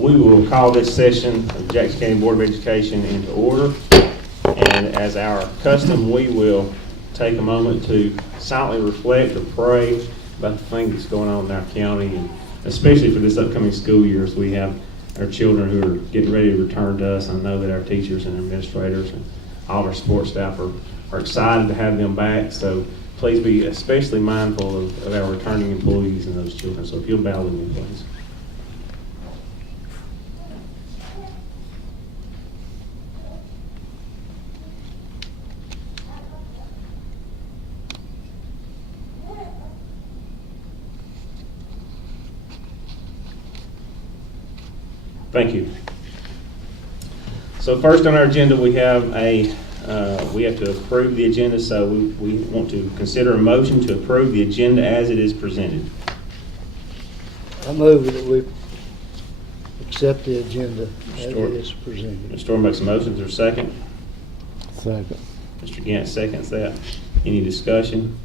We will call this session of Jackson County Board of Education into order. And as our custom, we will take a moment to silently reflect or pray about the things that's going on in our county, and especially for this upcoming school year, as we have our children who are getting ready to return to us. I know that our teachers and administrators and all of our support staff are excited to have them back. So please be especially mindful of our returning employees and those children. So if you'll bow with me, please. Thank you. So first on our agenda, we have to approve the agenda. So we want to consider a motion to approve the agenda as it is presented. I move that we accept the agenda as it Stewart. is presented. Mr. Storr makes a motion. Is there a second? Second. Mr. Gant seconds that. Any discussion?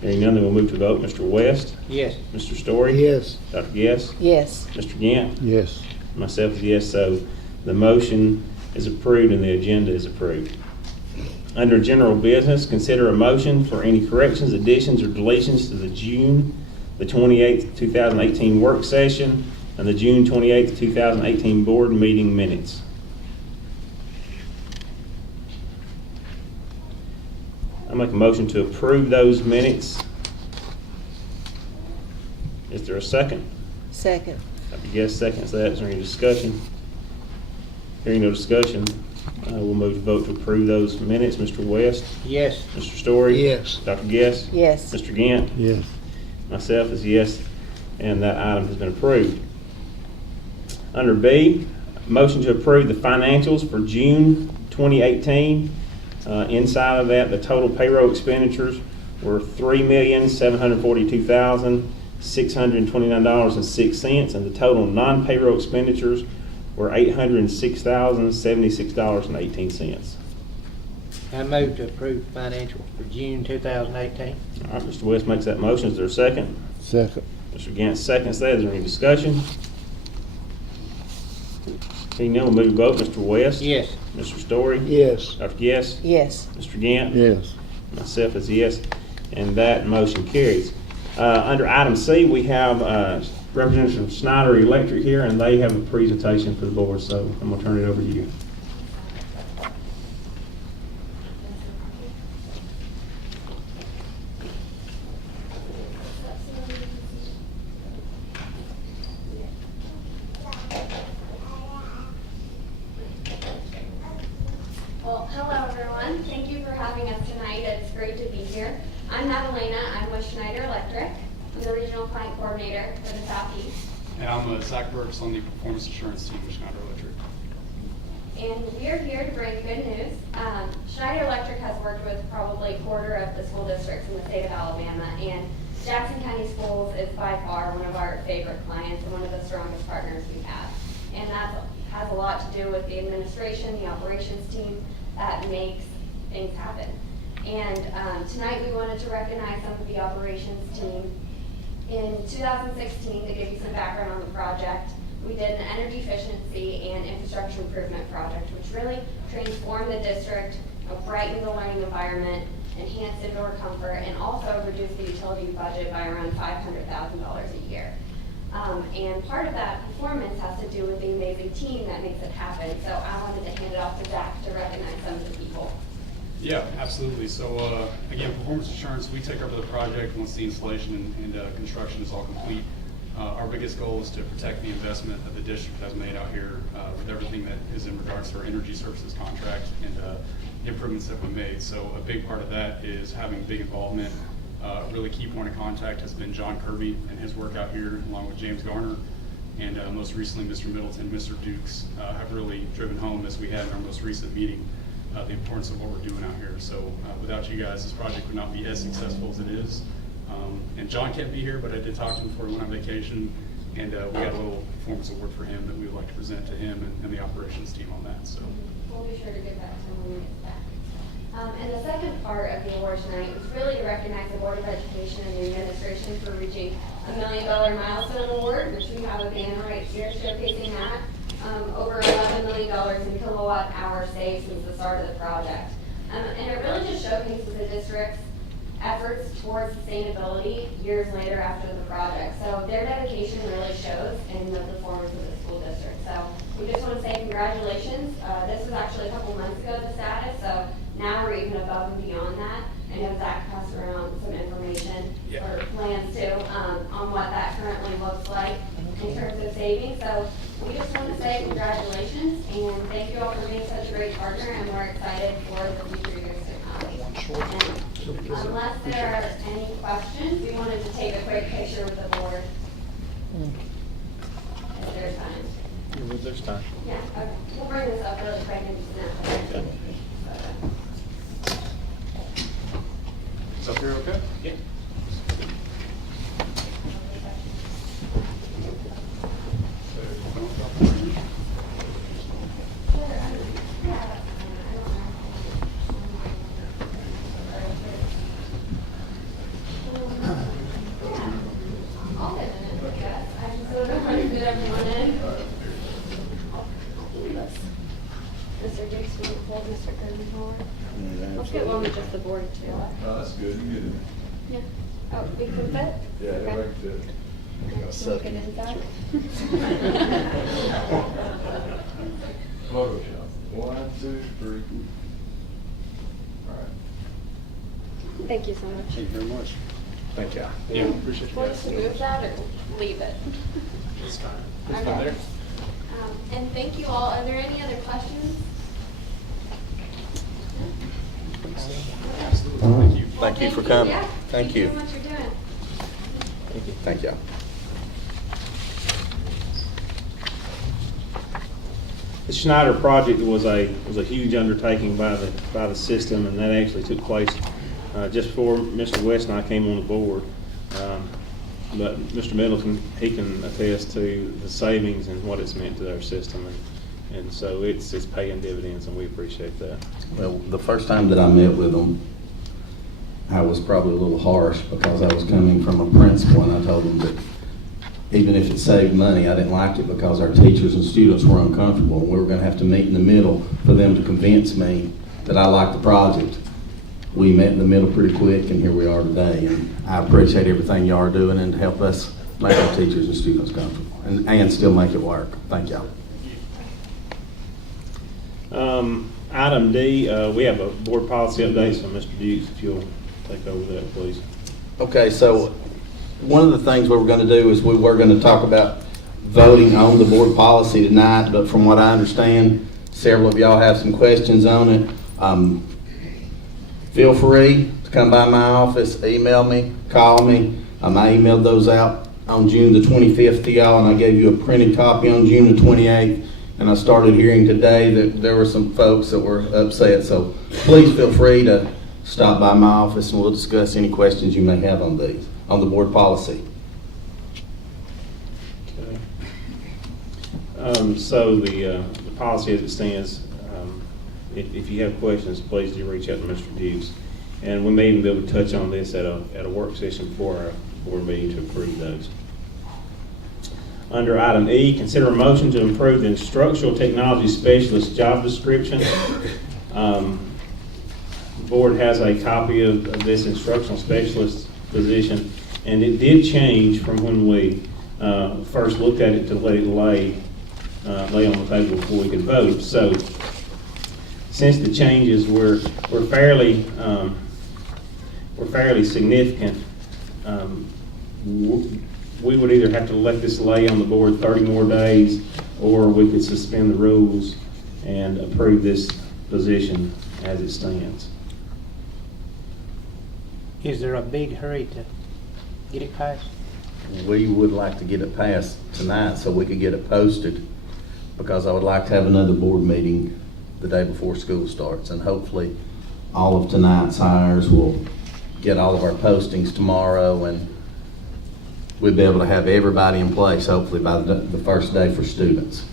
Hearing none, then we'll move to vote. Mr. West? Yes. Mr. Story? Yes. Dr. Guess? Yes. Mr. Gant? Yes. Myself is yes, so the motion is approved and the agenda is approved. Under general business, consider a motion for any corrections, additions, or deletions to the June the 28th, 2018 work session and the June 28th, 2018 board meeting minutes. I make a motion to approve those minutes. Is there a second? Second. Dr. Guest seconds that. Is there any discussion? Hearing no discussion, we'll move to vote to approve those minutes. Mr. West? Yes. Mr. Story? Yes. Dr. Guest? Yes. Mr. Gant? Yes. Myself is yes, and that item has been approved. Under B, motion to approve the financials for June 2018. Inside of that, the total payroll expenditures were $3,742,629.06, and the total non-payroll expenditures were $806,076.18. I move to approve financial for June 2018. All right, Mr. West makes that motion. Is there a second? Second. Mr. Gant seconds that. Is there any discussion? Seeing none, we'll move to vote. Mr. West? Yes. Mr. Story? Yes. Dr. Guess? Yes. Mr. Gant? Yes. Myself is yes, and that motion carries. Under item C, we have Representative from Schneider Electric here, and they have a presentation for the board, so I'm going to turn it over to you. Well, hello everyone. Thank you for having us tonight. It's great to be here. I'm Madalena. I'm with Schneider Electric. I'm the Regional Client Coordinator for the Southeast. And I'm Zach Burks on the Performance Assurance Team with Schneider Electric. And we're here to bring good news. Schneider Electric has worked with probably a quarter of the school districts in the state of Alabama, and Jackson County Schools is by far one of our favorite clients and one of the strongest partners we have. And that has a lot to do with the administration, the operations team that makes things happen. And tonight we wanted to recognize some of the operations team. In 2016, to give you some background on the project, we did an energy efficiency and infrastructure improvement project, which really transformed the district, brightened the learning environment, enhanced indoor comfort, and also reduced the utility budget by around $500,000 a year. And part of that performance has to do with the amazing team that makes it happen. So I wanted to hand it off to Zach to recognize some of the people. Yeah, absolutely. So again, Performance Assurance, we take over the project once the installation and construction is all complete. Our biggest goal is to protect the investment that the district has made out here with everything that is in regards to our energy services contract and the improvements that we made. So a big part of that is having big involvement. Really key point of contact has been John Kirby and his work out here, along with James Garner, and most recently Mr. Middleton, Mr. Dukes, have really driven home, as we had in our most recent meeting, the importance of what we're doing out here. So without you guys, this project would not be as successful as it is. And John can't be here, but I did talk to him before he went on vacation, and we got a little performance award for him that we would like to present to him and the operations team on that. So We'll be sure to get that to him when we get back. And the second part of the award tonight is really to recognize the Board of Education and the administration for reaching $1 million milestone award, which we have a banner right here showcasing that. Over $11 million in kilowatt hour saved since the start of the project. And it really just showcases the district's efforts towards sustainability years later after the project. So their dedication really shows in the performance of the school district. So we just want to say congratulations. This was actually a couple months ago, the status, so now we're even above and beyond that. I know Zach passed around some information or plans too on what that currently looks like in terms of savings. So we just want to say congratulations and thank you all for being such a great partner, and we're excited for the future years to come. And unless there are any questions, we wanted to take a quick picture with the board. If there's time. There's time. Yeah, okay. We'll bring this up really quick and snap. Is up here okay? Yeah. I'll get in it, I guess. I just don't want to fit everyone in. Mr. Dukes, will you hold Mr. Kirby forward? Let's get one with just the board too. No, that's good, you get it. Yeah. Oh, we can fit? Yeah, Okay. that makes it. Look it inside. Photoshop. 1, 2, 3. All right. Thank you so much. Thank you very much. Thank you. Yeah, appreciate you Want guys. us to move that or leave it? It's fine. Okay. And thank you all. Are there any other questions? Absolutely, thank you. Thank you for coming. Yeah. Thank you. Thank you so much for doing. Thank you. The Schneider project was a huge undertaking by the system, and that actually took place just before Mr. West and I came on the board. But Mr. Middleton, he can attest to the savings and what it's meant to their system, and so it's paying dividends, and we appreciate that. Well, the first time that I met with them, I was probably a little harsh because I was coming from a principal, and I told them that even if it saved money, I didn't like it because our teachers and students were uncomfortable, and we were gonna have to meet in the middle for them to convince me that I liked the project. We met in the middle pretty quick, and here we are today, and I appreciate everything y'all are doing and to help us make our teachers and students comfortable, and still make it work. Thank y'all. Item D, we have a board policy update, so Mr. Dukes, if you'll take over that, please. Okay, so one of the things we were going to do is we were going to talk about voting on the board policy tonight, but from what I understand, several of y'all have some questions on it. Feel free to come by my office, email me, call me. I emailed those out on June the 25th to y'all, and I gave you a printed copy on June the 28th. And I started hearing today that there were some folks that were upset. So please feel free to stop by my office and we'll discuss any questions you may have on these, on the board policy. Okay. So the policy as it stands, if you have questions, please do reach out to Mr. Dukes. And we may even be able to touch on this at a work session before our board meeting to approve those. Under item E, consider a motion to improve the instructional technology specialist job description. The board has a copy of this instructional specialist position, and it did change from when we first looked at it to let it lay on the table before we could vote. So since the changes were fairly significant, we would either have to let this lay on the board 30 more days, or we could suspend the rules and approve this position as it stands. Is there a big hurry to get it passed? We would like to get it passed tonight so we could get it posted, because I would like to have another board meeting the day before school starts, and hopefully all of tonight's hires will get all of our postings tomorrow, and we'll be able to have everybody in place hopefully by the first day for students.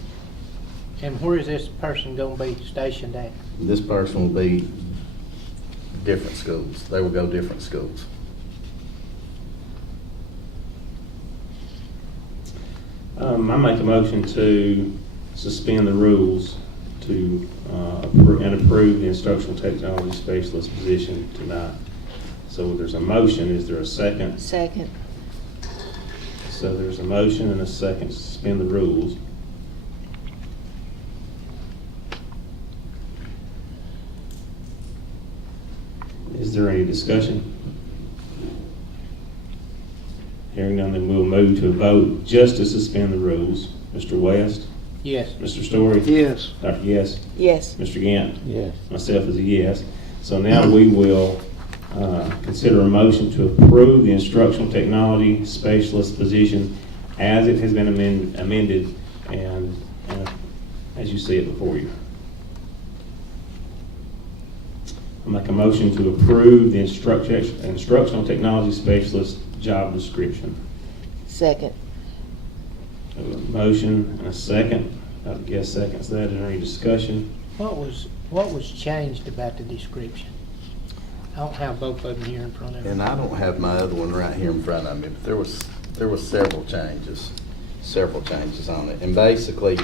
And where is this person gonna be stationed at? This person will be different schools. They would go different schools. I make a motion to suspend the rules to, and approve the instructional technology specialist position tonight. So there's a motion, is there a second? Second. So there's a motion and a second to suspend the rules. Is there any discussion? Hearing none, then we'll move to a vote just to suspend the rules. Mr. West? Yes. Mr. Story? Yes. Dr. Yes? Yes. Mr. Gant? Yes. Myself is a yes. So now we will consider a motion to approve the instructional technology specialist position as it has been amended and as you see it before you. I'll make a motion to approve the instructional technology specialist job description. Second. A motion and a second. Dr. Guest seconds that. Is there any discussion? What was changed about the description? I don't have both of them here in front of me. And I don't have my other one right here in front of me, but there was several changes on it. And basically,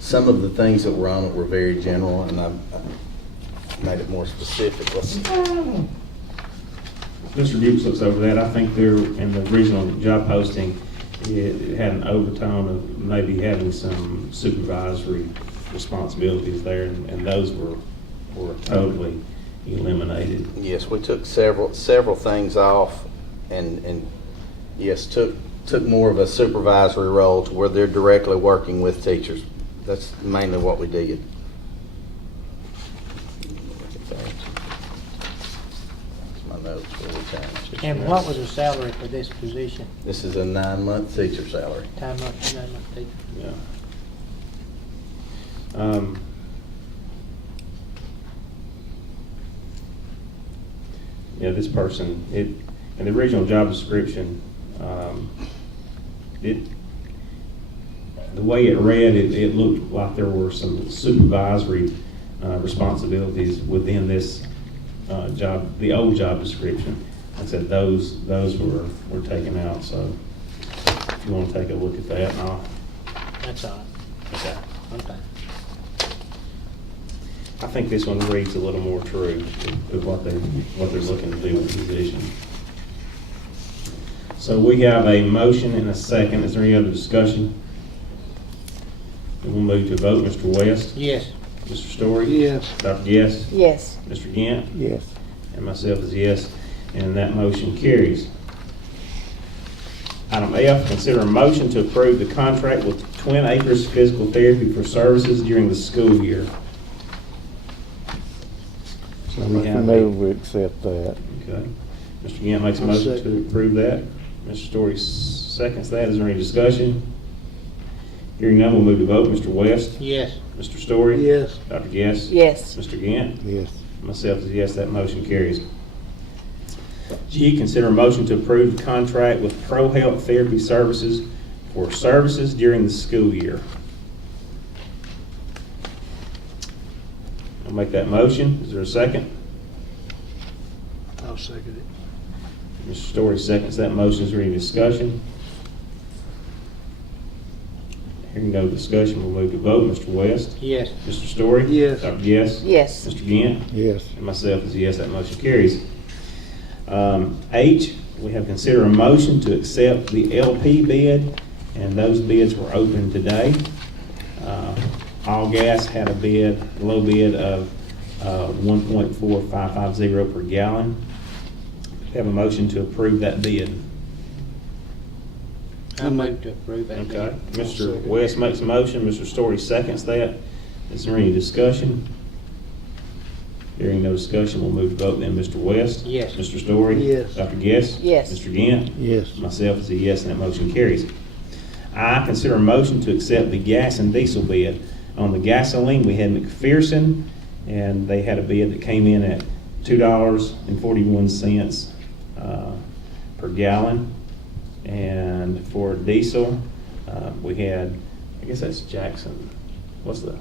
some of the things that were on it were very general, and I made it more specific. Mr. Dukes looks over that. I think there, in the original job posting, it had an overtone of maybe having some supervisory responsibilities there, and those were totally eliminated. Yes, we took several things off, and yes, took more of a supervisory role to where they're directly working with teachers. That's mainly what we did. That's my notes where we changed. And what was the salary for this position? This is a 9-month teacher salary. 9 month teacher. Yeah. Yeah, this person, in the original job description, the way it read, it looked like there were some supervisory responsibilities within this job, the old job description. I said those were taken out, so if you want to take a look at that, That's all right. okay. I'm fine. I think this one reads a little more true to what they're looking to do with the position. So we have a motion and a second. Is there any other discussion? Then we'll move to vote. Mr. West? Yes. Mr. Story? Yes. Dr. Guest? Yes. Mr. Gant? Yes. And myself is yes, and that motion carries. Item F, consider a motion to approve the contract with Twin Acres Physical Therapy for services during the school year. So we have a- Move we accept that. Okay. Mr. Gant makes a I'll motion to second. approve that. Mr. Story seconds that. Is there any discussion? Hearing none, we'll move to vote. Mr. West? Yes. Mr. Story? Yes. Dr. Guest? Yes. Mr. Gant? Yes. Myself is yes, that motion carries. G, consider a motion to approve the contract with Pro Health Therapy Services for services during the school year. I'll make that motion. Is there a second? I'll second it. Mr. Story seconds that motion. Is there any discussion? Hearing no discussion, we'll move to vote. Mr. West? Yes. Mr. Story? Yes. Dr. Yes? Yes. Mr. Gant? Yes. And myself is a yes, that motion carries. H, we have considered a motion to accept the LP bid, and those bids were opened today. All Gas had a bid, low bid of 1.4550 per gallon. We have a motion to approve that bid. I move to approve that. Okay, Mr. West makes a motion, Mr. Story seconds that. Is there any discussion? Hearing no discussion, we'll move to vote then. Mr. West? Yes. Mr. Story? Yes. Dr. Guest? Yes. Mr. Gant? Yes. Myself is a yes, and that motion carries. I consider a motion to accept the gas and diesel bid. On the gasoline, we had McPherson, and they had a bid that came in at $2.41 per gallon. And for diesel, we had, I guess that's Jackson. What's the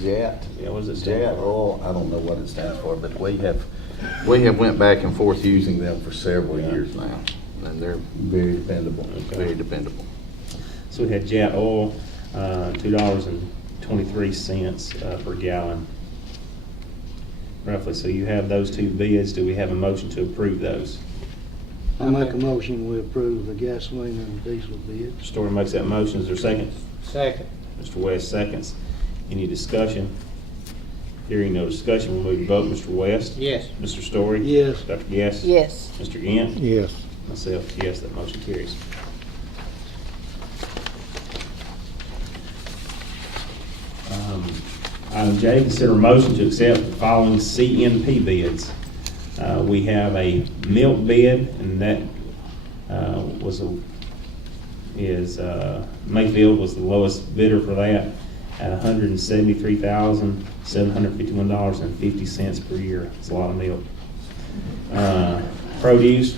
JET. Yeah, what does it stand JET for? Oil, I don't know what it stands for, but we have went back and forth using them for several years now. And they're very dependable, Okay. very dependable. So we had Jet Oil, $2.23 per gallon, roughly. So you have those two bids. Do we have a motion to approve those? I make a motion, we approve the gasoline and diesel bids. Mr. Story makes that motion. Is there a second? Second. Mr. West seconds. Any discussion? Hearing no discussion, we'll move to vote. Mr. West? Yes. Mr. Story? Yes. Dr. Guess? Yes. Mr. Gant? Yes. Myself, yes, that motion carries. Item J, consider a motion to accept the following CNP bids. We have a milk bid, and that Mayfield was the lowest bidder for that at $173,751.50 per year. It's a lot of milk. Produce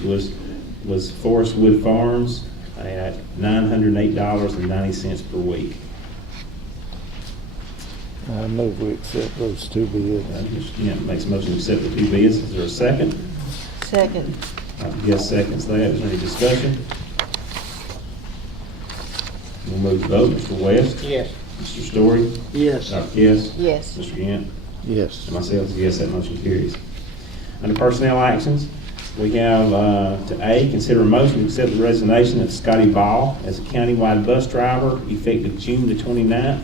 was Forest Wood Farms at $908.90 per week. I move we accept those two bids. Mr. Kent makes a motion to accept the two bids. Is there a second? Second. Yes, seconds that. Is there any discussion? We'll move to vote. Mr. West? Yes. Mr. Story? Yes. Dr. Guess? Yes. Mr. Gant? Yes. And myself is a yes, that motion carries. Under personnel actions, we have to A, consider a motion to accept the resignation of Scotty Ball as a countywide bus driver effective June the 29th,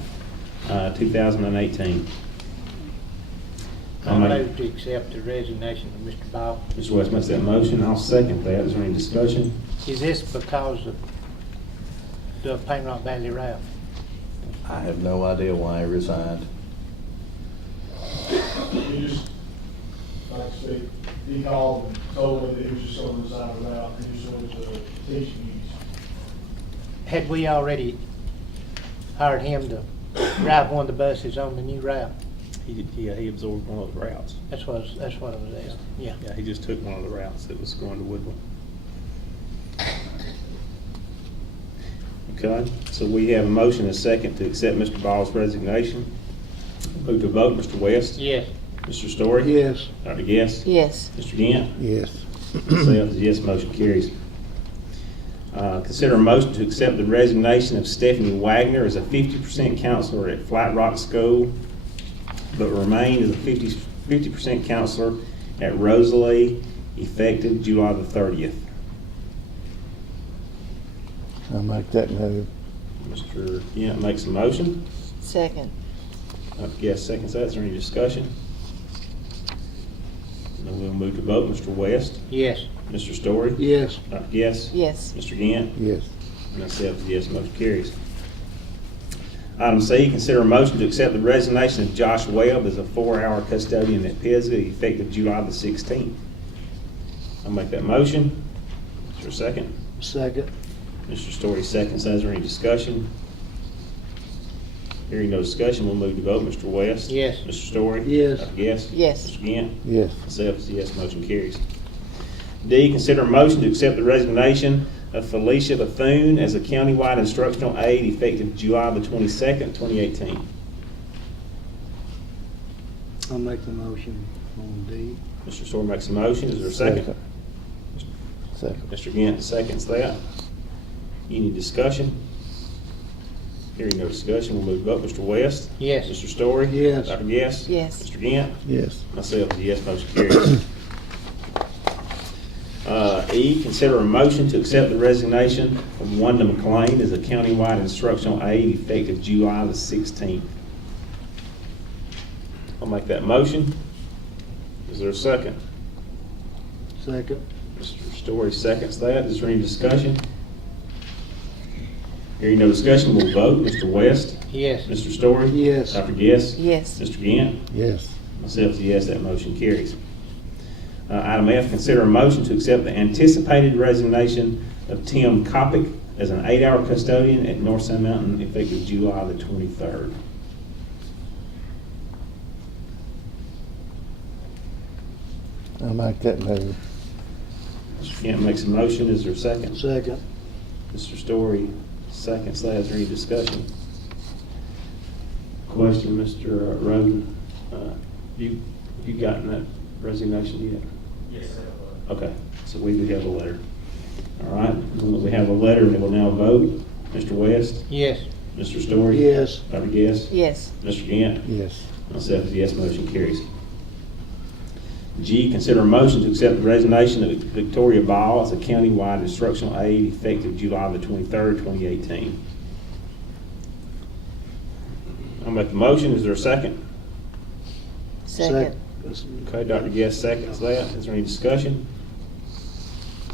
2018. I move to accept the resignation of Mr. Ball. Mr. West makes that motion. I'll second that. Is there any discussion? Is this because of the Paint Rock Valley route? I have no idea why he resigned. He just, like I said, he called and told me that he was just going to resign the route, he just wanted to teach me. Had we already hired him to drive one of the buses on the new route? He absorbed one of those routes. That's what I was asking, yeah. Yeah, he just took one of the routes that was going to Woodland. Okay, so we have a motion and a second to accept Mr. Ball's resignation. Move to vote. Mr. West? Yes. Mr. Story? Yes. Dr. Guess? Yes. Mr. Gant? Yes. Myself is yes, motion carries. Consider a motion to accept the resignation of Stephanie Wagner as a 50% counselor at Flat Rock School, but remain as a 50% counselor at Rosalie, effective July the 30th. I make that move. Mr. Gant makes a motion. Second. Yes, seconds that. Is there any discussion? Then we'll move to vote. Mr. West? Yes. Mr. Story? Yes. Dr. Guess? Yes. Mr. Gant? Yes. Myself is yes, motion carries. Item C, consider a motion to accept the resignation of Josh Webb as a 4-hour custodian at Pisgah effective July the 16th. I'll make that motion. Is there a second? Second. Mr. Story seconds. Is there any discussion? Hearing no discussion, we'll move to vote. Mr. West? Yes. Mr. Story? Yes. Dr. Guess? Yes. Mr. Gant? Yes. Myself is yes, motion carries. D, consider a motion to accept the resignation of Felicia Bethune as a countywide instructional aide effective July the 22nd, 2018. I'll make the motion on D. Mr. Story makes a motion. Is there a second? Second. Mr. Gant seconds that. Any discussion? Hearing no discussion, we'll move to vote. Mr. West? Yes. Mr. Story? Yes. Dr. Guess? Yes. Mr. Gant? Yes. Myself is yes, motion carries. E, consider a motion to accept the resignation of Wanda McLean as a countywide instructional aide effective July the 16th. I'll make that motion. Is there a second? Second. Mr. Story seconds that. Is there any discussion? Hearing no discussion, we'll vote. Mr. West? Yes. Mr. Story? Yes. Dr. Guess? Yes. Mr. Gant? Yes. Myself is a yes, that motion carries. Item F, consider a motion to accept the anticipated resignation of Tim Kopic as an 8-hour custodian at North Sand Mountain effective July the 23rd. I'll make that move. Mr. Gant makes a motion. Is there a second? Second. Mr. Story seconds that. Is there any discussion? Question, Mr. Roden, you gotten that resignation yet? Yes, Okay, so we do have a letter. All right, we have a letter, and we'll now vote. Mr. West? Yes. Mr. Story? Yes. Dr. Guess? Yes. Mr. Gant? Yes. Myself is yes, motion carries. G, consider a motion to accept the resignation of Victoria Ball as a countywide instructional aide effective July the 23rd, 2018. I'll make the motion. Is there a second? Second. Okay, Dr. Guest seconds that. Is there any discussion?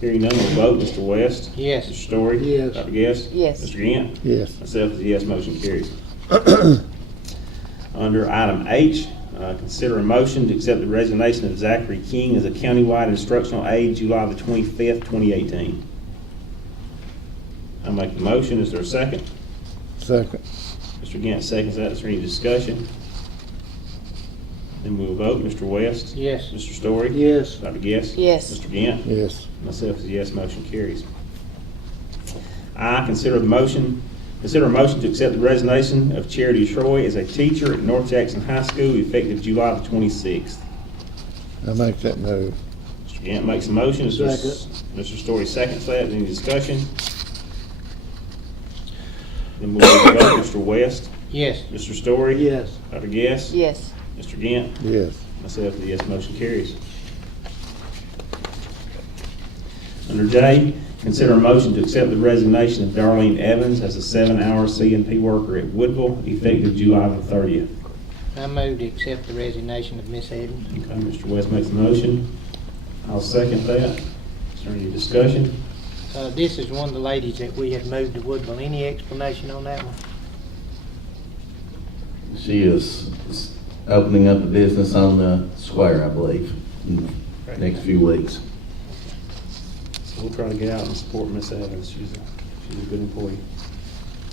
Hearing none, we'll vote. Mr. West? Yes. Mr. Story? Yes. Dr. Guest? Yes. Mr. Gant? Yes. Myself is a yes, motion carries. Under item H, consider a motion to accept the resignation of Zachary King as a countywide instructional aide July the 25th, 2018. I'll make the motion. Is there a second? Second. Mr. Gant seconds that. Is there any discussion? Then we'll vote. Mr. West? Yes. Mr. Story? Yes. Dr. Guest? Yes. Mr. Gant? Yes. Myself is a yes, motion carries. I, consider a motion to accept the resignation of Charity Troy as a teacher at North Jackson High School effective July the 26th. I make that move. Mr. Gant makes a motion. Is there- Second. Mr. Story seconds that. Any discussion? Then we'll move to vote. Mr. West? Yes. Mr. Story? Yes. Dr. Guest? Yes. Mr. Gant? Yes. Myself is a yes, motion carries. Under J, consider a motion to accept the resignation of Darlene Evans as a 7-hour CNP worker at Woodville effective July the 30th. I move to accept the resignation of Miss Evans. Okay, Mr. West makes the motion. I'll second that. Is there any discussion? This is one of the ladies that we had moved to Woodville. Any explanation on that one? She is opening up a business on the square, I believe, in the next few weeks. So we'll try to get out and support Miss Evans. She's a good employee.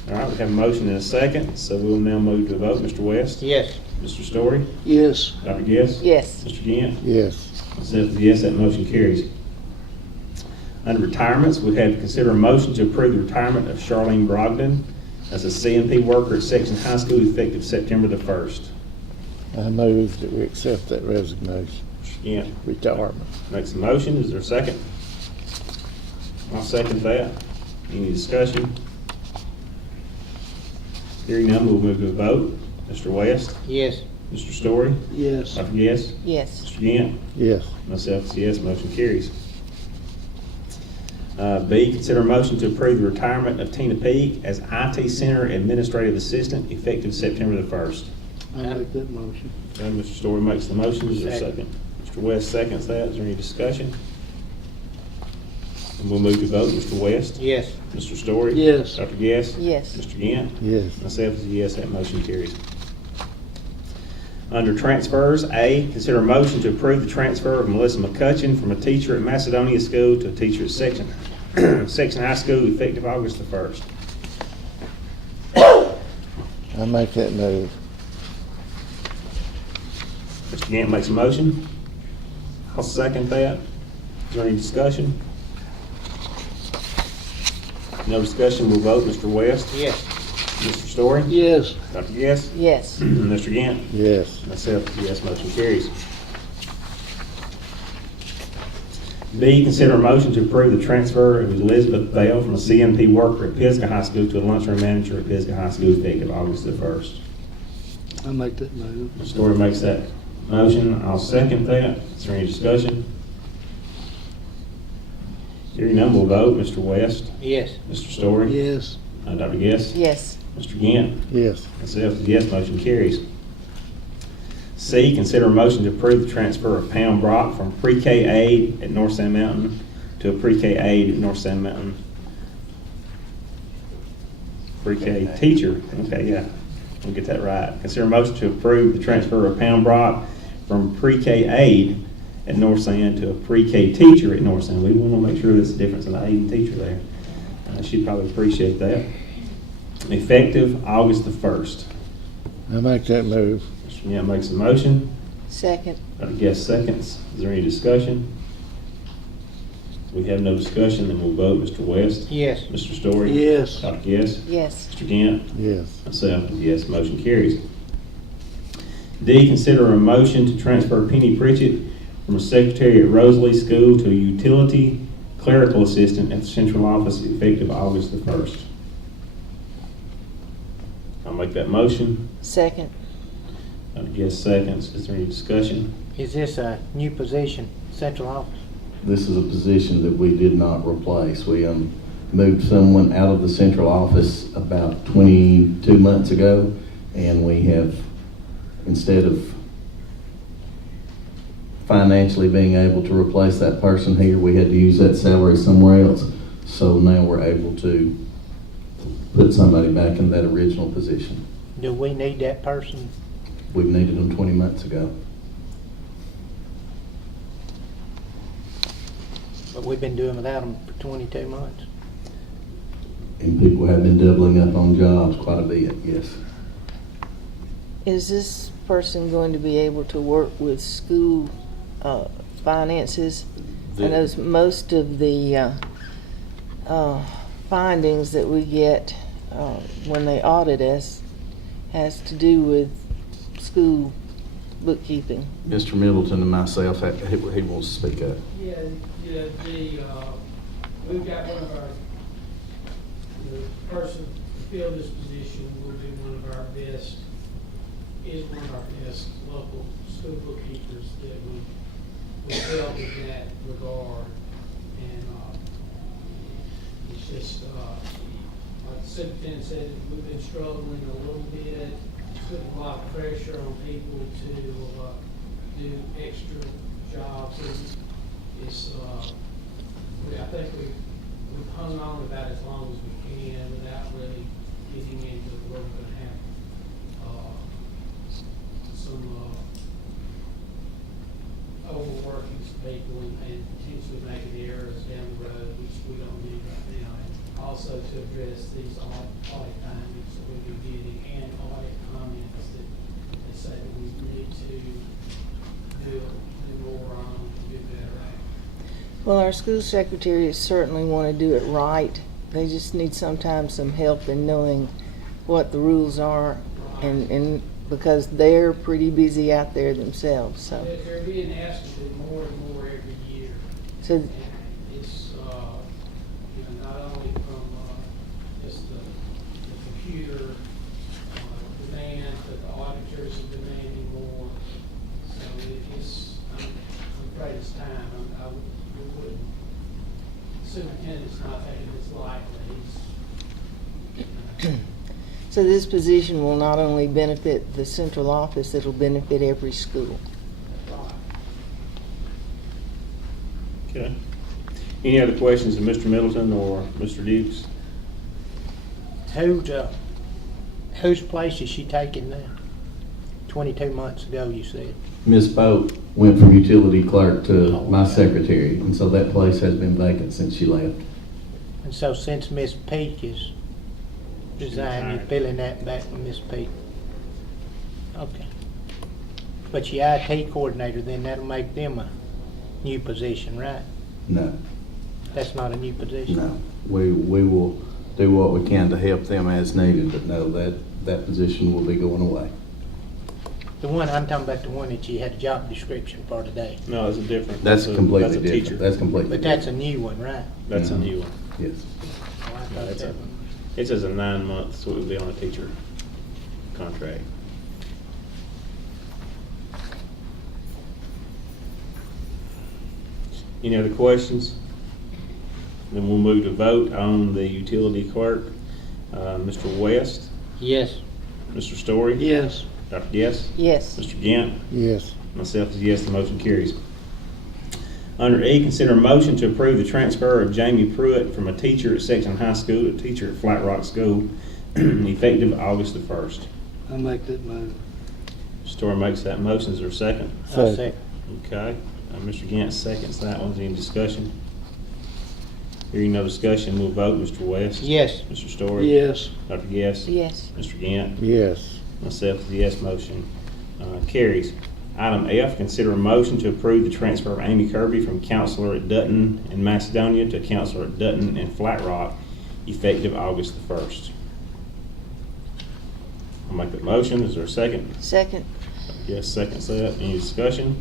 All right, we have a motion and a second, so we'll now move to a vote. Mr. West? Yes. Mr. Story? Yes. Dr. Guest? Yes. Mr. Gant? Yes. Myself is a yes, that motion carries. Under retirements, we had to consider a motion to approve the retirement of Charlene Brogdon as a CNP worker at Section High School effective September the 1st. I move that we accept that resignation, Gant retirement. makes a motion. Is there a second? I'll second that. Any discussion? Hearing none, we'll move to a vote. Mr. West? Yes. Mr. Story? Yes. Dr. Guest? Yes. Mr. Gant? Yes. Myself is a yes, motion carries. B, consider a motion to approve the retirement of Tina Peak as IT Center Administrative Assistant effective September the 1st. I make that motion. Okay, Mr. Story makes the motion. Is there a Second. second? Mr. West seconds that. Is there any discussion? And we'll move to vote. Mr. West? Yes. Mr. Story? Yes. Dr. Guest? Yes. Mr. Gant? Yes. Myself is a yes, that motion carries. Under transfers, A, consider a motion to approve the transfer of Melissa McCutcheon from a teacher at Macedonia School to a teacher at Section High School effective August the 1st. I make that move. Mr. Gant makes a motion. I'll second that. Is there any discussion? No discussion, we'll vote. Mr. West? Yes. Mr. Story? Yes. Dr. Guest? Yes. Mr. Gant? Yes. Myself, yes, motion carries. B, consider a motion to approve the transfer of Elizabeth Bell from a CNP worker at Pisgah High School to a lunchroom manager at Pisgah High School effective August the 1st. I make that move. Mr. Story makes that motion. I'll second that. Is there any discussion? Hearing none, we'll vote. Mr. West? Yes. Mr. Story? Yes. Dr. Guest? Yes. Mr. Gant? Yes. Myself is yes, motion carries. C, consider a motion to approve the transfer of Pam Brock from pre-K aide at North Sand Mountain to a pre-K aide at North Sand Mountain. Pre-K teacher, okay, yeah, we'll get that right. Consider a motion to approve the transfer of Pam Brock from pre-K aide at North Sand to a pre-K teacher at North Sand. We want to make sure there's a difference in the aide and teacher there. She'd probably appreciate that. Effective August the 1st. I make that move. Mr. Gant makes a motion. Second. Dr. Guest seconds. Is there any discussion? We have no discussion, then we'll vote. Mr. West? Yes. Mr. Story? Yes. Dr. Guest? Yes. Mr. Gant? Yes. Myself, yes, motion carries. D, consider a motion to transfer Penny Pritchett from a secretary at Rosalie School to a utility clerical assistant at the central office effective August the 1st. I'll make that motion. Second. Yes, seconds. Is there any discussion? Is this a new position, central office? This is a position that we did not replace. We moved someone out of the central office about 22 months ago, and we have, instead of financially being able to replace that person here, we had to use that salary somewhere else. So now we're able to put somebody back in that original position. Do we need that person? We've needed them 20 months ago. But we've been doing without them for 22 months. And people have been doubling up on jobs quite a bit, yes. Is this person going to be able to work with school finances? I know most of the findings that we get when they audit us has to do with school bookkeeping. Mr. Middleton and myself, he wants to speak up. Yeah, we've got one of our, the person to fill this position will be one of our best, is one of our best local school bookkeepers that we help in that regard. And, it's just, like the superintendent said, we've been struggling a little bit, putting a lot of pressure on people to, do extra jobs. And it's, I think we've hung on about as long as we can without really getting into where we're going to have some overworking some people and potentially making errors down the road, which we don't need right now. And also to address these audit findings that we've been getting and audit comments that they say that we need to do more on to get better at. Well, our school secretaries certainly want to do it right. They just need sometimes some help in knowing what the rules are, and because they're pretty busy out there themselves. So They're being asked to do more and more every year. So- And it's, not only from just the computer demand, but the auditors are demanding more. So it's, I'm afraid it's time. We wouldn't, the superintendent's not taking this lightly. So this position will not only benefit the central office, it'll benefit every school. Okay. Any other questions of Mr. Middleton or Mr. Dukes? Whose place is she taking now? 22 months ago, you said. Ms. Pope went from utility clerk to my secretary, and so that place has been vacant since she left. And so since Miss Peak is resigned, you're filling that back with Miss Peak? Okay. But your IT coordinator, then that'll make them a new position, right? No, That's not a new position? no. We will do what we can to help them as needed, but no, that position will be going away. The one, I'm talking about the one that you had a job description for today. No, it's a different. That's completely That's a different. teacher. That's completely But different. that's a new one, right? That's a Mhm. new one. Yes. Oh, I No, thought it's that a- one. It says a 9 months, so it would be on a teacher contract. Any other questions? Then we'll move to vote on the utility clerk. Mr. West, Yes. Mr. Story? Yes. Dr. Guess? Yes. Mr. Gant? Yes. Myself is yes, the motion carries. Under E, consider a motion to approve the transfer of Jamie Pruitt from a teacher at Sexton High School to a teacher at Flat Rock School, effective August the 1st. I make that move. Story makes that motion. Is there a second? I'll second. Okay. Mr. Gant seconds that one. Is there any discussion? Hearing no discussion, we'll vote. Mr. West? Yes. Mr. Story? Yes. Dr. Guess? Yes. Mr. Gant? Yes. Myself is yes, motion carries. Item F, consider a motion to approve the transfer of Amy Kirby from counselor at Dutton in Macedonia to counselor at Dutton in Flat Rock, effective August the 1st. I'll make that motion. Is there a second? Second. Yes, seconds that. Any discussion?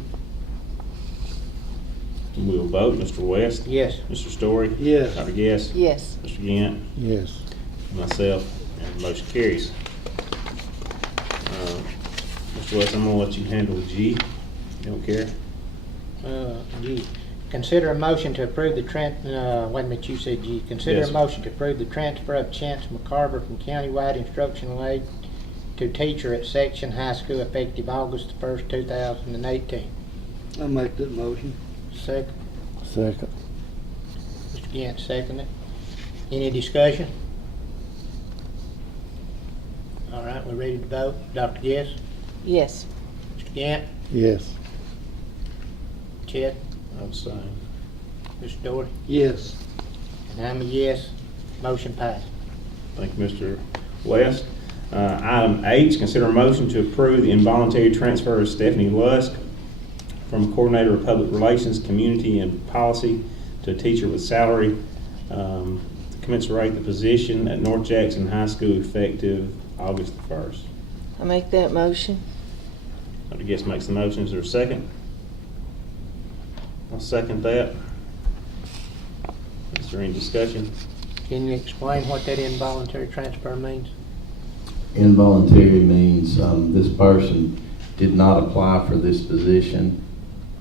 We'll vote. Mr. West? Yes. Mr. Story? Yes. Dr. Guess? Yes. Mr. Gant? Yes. Myself, and the motion carries. Mr. West, I'm gonna let you handle G. You don't care? G. Consider a motion to approve the wait a minute, you said G. Consider Yes, a sir. motion to approve the transfer of Chance McCarver from countywide instructional aide to teacher at Section High School effective August 1st, 2018. I'll make that motion. Second. Second. Mr. Gant, second it. Any discussion? All right, we're ready to vote. Dr. Guess? Yes. Mr. Gant? Yes. Chet? I'm saying. Mr. Doherty? Yes. And I'm a yes. Motion passed. Thank you, Mr. West. Item H, consider a motion to approve the involuntary transfer of Stephanie Lusk from Coordinator of Public Relations, Community, and Policy to a teacher with salary to commensurate the position at North Jackson High School effective August the 1st. I make that motion. Dr. Guest makes the motion. Is there a second? I'll second that. Is there any discussion? Can you explain what that involuntary transfer means? Involuntary means this person did not apply for this position,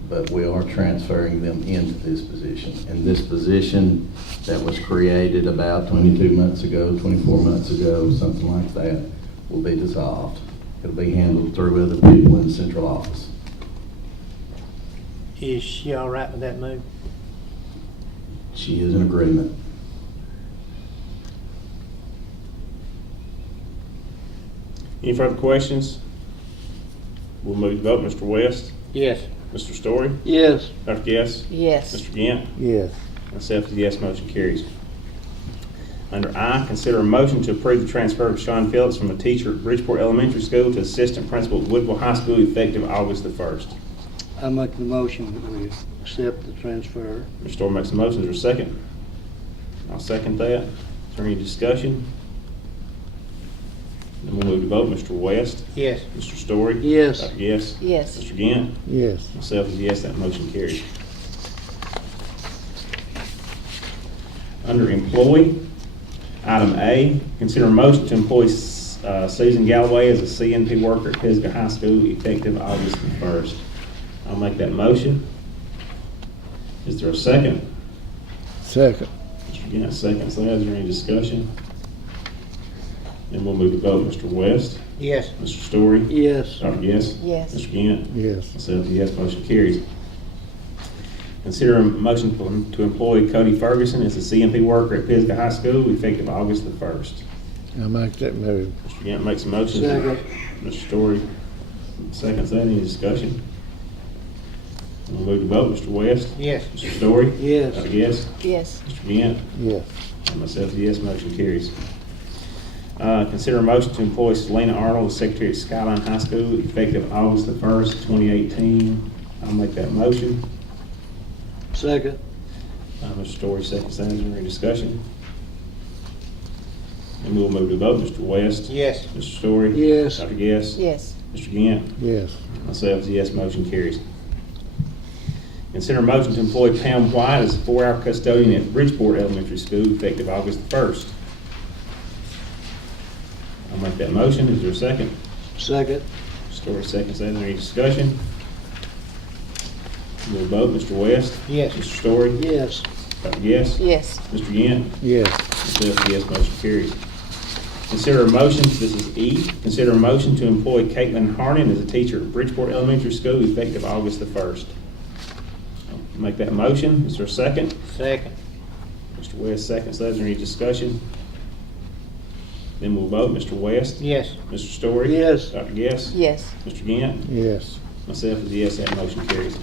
but we are transferring them into this position. And this position that was created about 22 months ago, 24 months ago, something like that, will be dissolved. It'll be handled through other people in the central office. Is she all right with that move? She is in agreement. Any further questions? We'll move to vote. Mr. West? Yes. Mr. Story? Yes. Dr. Guess? Yes. Mr. Gant? Yes. Myself is a yes, motion carries. Under I, consider a motion to approve the transfer of Sean Phillips from a teacher at Bridgeport Elementary School to assistant principal at Woodville High School effective August the 1st. I make the motion that we accept the transfer. Mr. Story makes a motion. Is there a second? I'll second that. Is there any discussion? Then we'll move to vote. Mr. West? Yes. Mr. Story? Yes. Dr. Guess? Yes. Mr. Gant? Yes. Myself is a yes, that motion carries. Under employee, item A, consider a motion to employ Susan Galloway as a CNP worker at Pisgah High School effective August the 1st. I'll make that motion. Is there a second? Second. Mr. Gant seconds that. Is there any discussion? Then we'll move to vote. Mr. West? Yes. Mr. Story? Yes. Dr. Guess? Yes. Mr. Gant? Yes. Myself, yes, motion carries. Consider a motion to employ Cody Ferguson as a CMP worker at Pisgah High School effective August the 1st. I make that move. Mr. Gant makes a motion. Second. Mr. Story seconds that. Any discussion? We'll move to vote. Mr. West? Yes. Mr. Story? Yes. Dr. Guess? Yes. Mr. Gant? Yes. And myself, is a yes, motion carries. Consider a motion to employ Selena Arnold as secretary at Skyline High School effective August the 1st, 2018. I'll make that motion. Second. Mr. Story seconds that. Is there any discussion? And we'll move to vote. Mr. West? Yes. Mr. Story? Yes. Dr. Guess? Yes. Mr. Gant? Yes. Myself is a yes, motion carries. Consider a motion to employ Pam White as a 4-hour custodian at Bridgeport Elementary School effective August the 1st. I'll make that motion. Is there a second? Second. Story seconds that. Is there any discussion? We'll vote. Mr. West? Yes. Mr. Story? Yes. Dr. Guess? Yes. Mr. Gant? Yes. Myself, yes, motion carries. Consider a motion, this is E, consider a motion to employ Caitlin Harnan as a teacher at Bridgeport Elementary School effective August the 1st. I'll make that motion. Is there a second? Second. Mr. West seconds that. Is there any discussion? Then we'll vote. Mr. West? Yes. Mr. Story? Yes. Dr. Guess? Yes. Mr. Gant? Yes. Myself is a yes, that motion carries.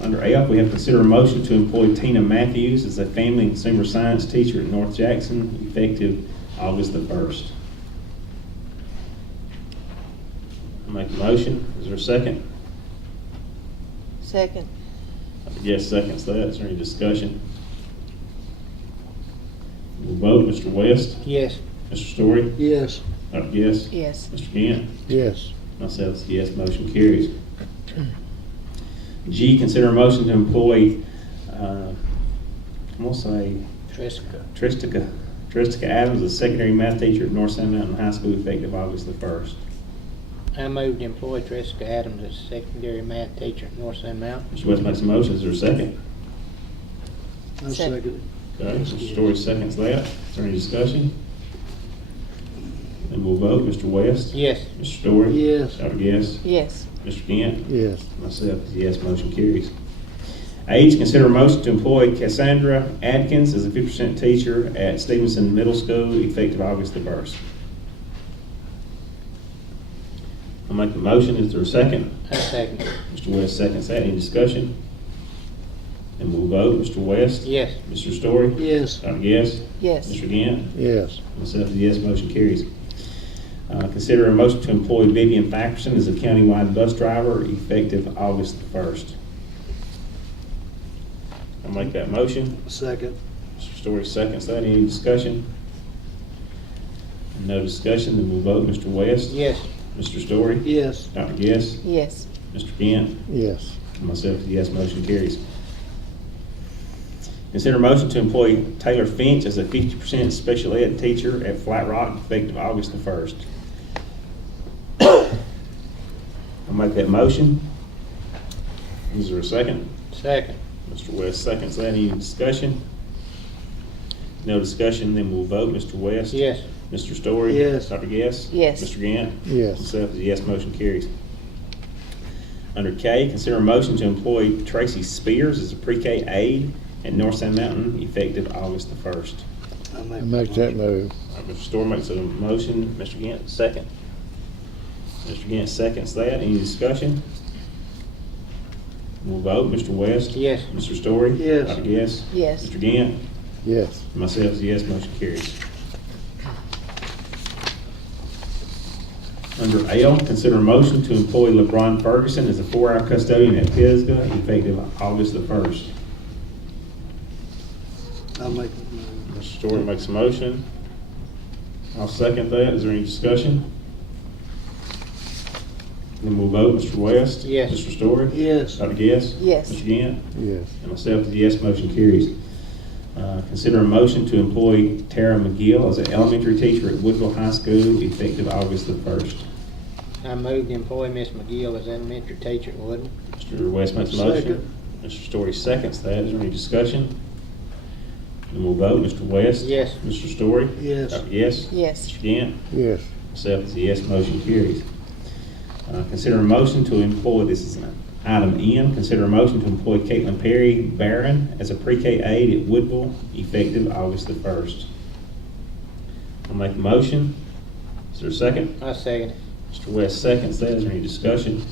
Under AF, we have consider a motion to employ Tina Matthews as a family and consumer science teacher at North Jackson effective August the 1st. I'll make the motion. Is there a second? Second. Yes, seconds that. Is there any discussion? We'll vote. Mr. West? Yes. Mr. Story? Yes. Dr. Guess? Yes. Mr. Gant? Yes. Myself is yes, motion carries. G, consider a motion to employ, I'm gonna say Tristica Adams as secondary math teacher at North Sand Mountain High School effective August the 1st. I moved to employ Jessica Adams as secondary math teacher at North Sand Mountain. Mr. West makes a motion, is there a second? I second Okay, Mr. Story seconds that. Is there any discussion? Then we'll vote. Mr. West? Yes. Mr. Story? Yes. Dr. Guess? Yes. Mr. Gant? it. Yes. Myself is yes, motion carries. H, consider a motion to employ Cassandra Adkins as a 50% teacher at Stevenson Middle School effective August the 1st. I'll make the motion. Is there a second? I second. Mr. West seconds that. Any discussion? And we'll vote. Mr. West? Yes. Mr. Story? Yes. Dr. Guess? Yes. Mr. Gant? Yes. Myself is yes, motion carries. Consider a motion to employ Vivian Fackerson as a countywide bus driver effective August the 1st. I'll make that motion. Second. Mr. Story seconds that. Any discussion? No discussion, then we'll vote. Mr. West? Yes. Mr. Story? Yes. Dr. Guess? Yes. Mr. Gant? Yes. Myself is yes, motion carries. Consider a motion to employ Taylor Finch as a 50% special ed teacher at Flat Rock effective August the 1st. I'll make that motion. Is there a second? Second. Mr. West seconds that. Any discussion? No discussion, then we'll vote. Mr. West? Yes. Mr. Story? Yes. Dr. Guess? Yes. Mr. Gant? Yes. Myself is yes, motion carries. Under K, consider a motion to employ Tracy Spears as a pre-K aide at North Sand Mountain effective August the 1st. I make that move. Mr. Story makes a motion, Mr. Gant, second. Mr. Gant seconds that. Any discussion? We'll vote. Mr. West? Yes. Mr. Story? Yes. Dr. Guess? Yes. Mr. Gant? Yes. Myself is yes, motion carries. Under L, consider a motion to employ LeBron Ferguson as a 4-hour custodian at Pisgah effective August the 1st. I'll make that move. Mr. Story makes a motion. I'll second that. Is there any discussion? Then we'll vote. Mr. West? Yes. Mr. Story? Yes. Dr. Guess? Yes. Mr. Gant? Yes. And myself is yes, motion carries. Consider a motion to employ Tara McGill as an elementary teacher at Woodville High School effective August the 1st. I moved to employ Miss McGill as elementary teacher at Woodland. Mr. West makes a motion. Mr. Story seconds that. Is there any discussion? Then we'll vote. Mr. West? Yes. Mr. Story? Yes. Dr. Yes? Yes. Mr. Gant? Yes. Myself is a yes, motion carries. Consider a motion to employ, this is item N, consider a motion to employ Caitlin Perry Barron as a pre-K aide at Woodville effective August the 1st. I'll make the motion. Is there a second? I second it. Mr. West seconds that. Is there any discussion?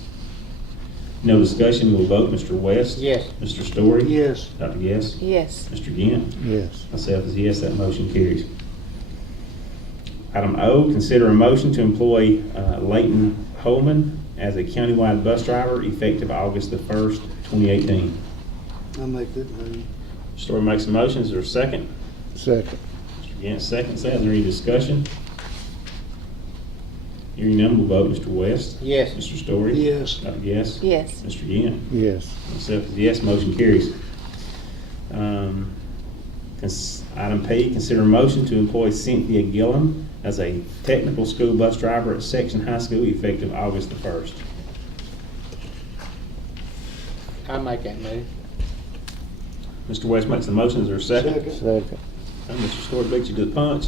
No discussion, we'll vote. Mr. West? Yes. Mr. Story? Yes. Dr. Guess? Yes. Mr. Gant? Yes. Myself is yes, that motion carries. Item O, consider a motion to employ Leighton Holman as a countywide bus driver effective August the 1st, 2018. I'll make that move. Story makes a motion. Is there a second? Second. Mr. Gant seconds that. Is there any discussion? Hearing none, we'll vote. Mr. West? Yes. Mr. Story? Yes. Dr. Guess? Yes. Mr. Gant? Yes. Myself is yes, motion carries. Item P, consider a motion to employ Cynthia Gillum as a technical school bus driver at Section High School effective August the 1st. I make that move. Mr. West makes the motion. Is there a second? Second. Mr. Story beats you to the punch.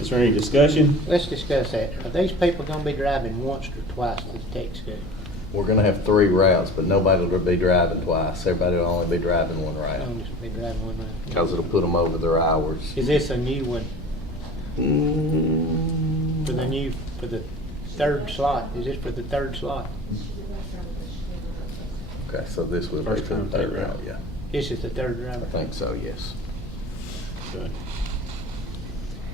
Is there any discussion? Let's discuss that. Are these people gonna be driving once or twice to the tech school? We're gonna have 3 routes, but nobody will be driving twice. Everybody will only be driving 1 route. They'll just be driving one way. Because it'll put them over their hours. Is this a new one for the third slot? Is this for the third slot? Okay, so this will be First the time, third third route, route. yeah. This is the third I driver. think so, yes. Okay.